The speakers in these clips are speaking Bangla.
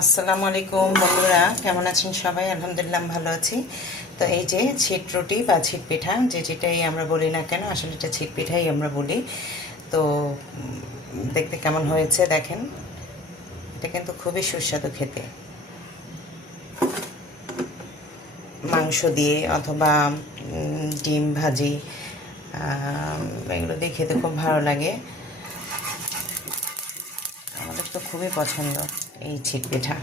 আসসালামু আলাইকুম বন্ধুরা, কেমন আছেন সবাই? আলহামদুলিল্লাহ ভালো আছি। তো এই যে ছিট রুটি বা ছিট পিঠা, যেটাই আমরা বলি না কেন, আসলে এটা ছিট পিঠাই আমরা বলি। তো দেখতে কেমন হয়েছে দেখেন। এটা কিন্তু খুবই সুস্বাদু খেতে, মাংস দিয়ে অথবা ডিম ভাজি, এগুলো দিয়ে খেতে খুব ভালো লাগে। আমাদের তো খুবই পছন্দ এই ছিট পিঠা।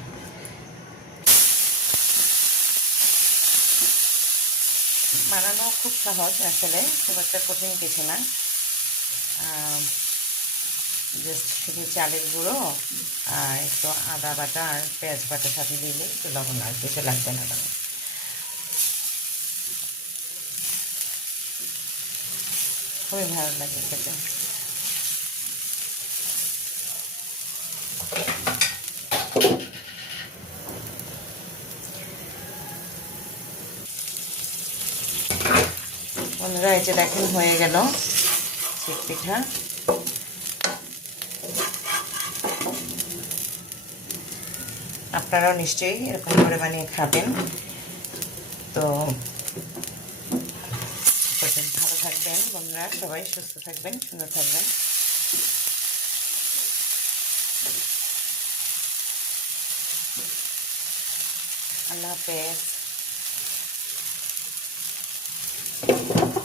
বানানো খুব সহজ, আসলে খুব একটা কঠিন কিছু না। জাস্ট শুধু চালের গুঁড়ো আর একটু আদা বাটা আর পেঁয়াজ বাটা সাথে দিলে একটু লবণ, আর কিছু লাগবে না। তেমন খুবই ভালো লাগে খেতে। বন্ধুরা, এই যে দেখেন হয়ে গেল ছিট পিঠা। আপনারাও নিশ্চয়ই এরকম করে বানিয়ে খাবেন। তো ভালো থাকবেন বন্ধুরা, সবাই সুস্থ থাকবেন, সুন্দর থাকবেন। আল্লাহ হাফেজ।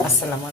আসসালামু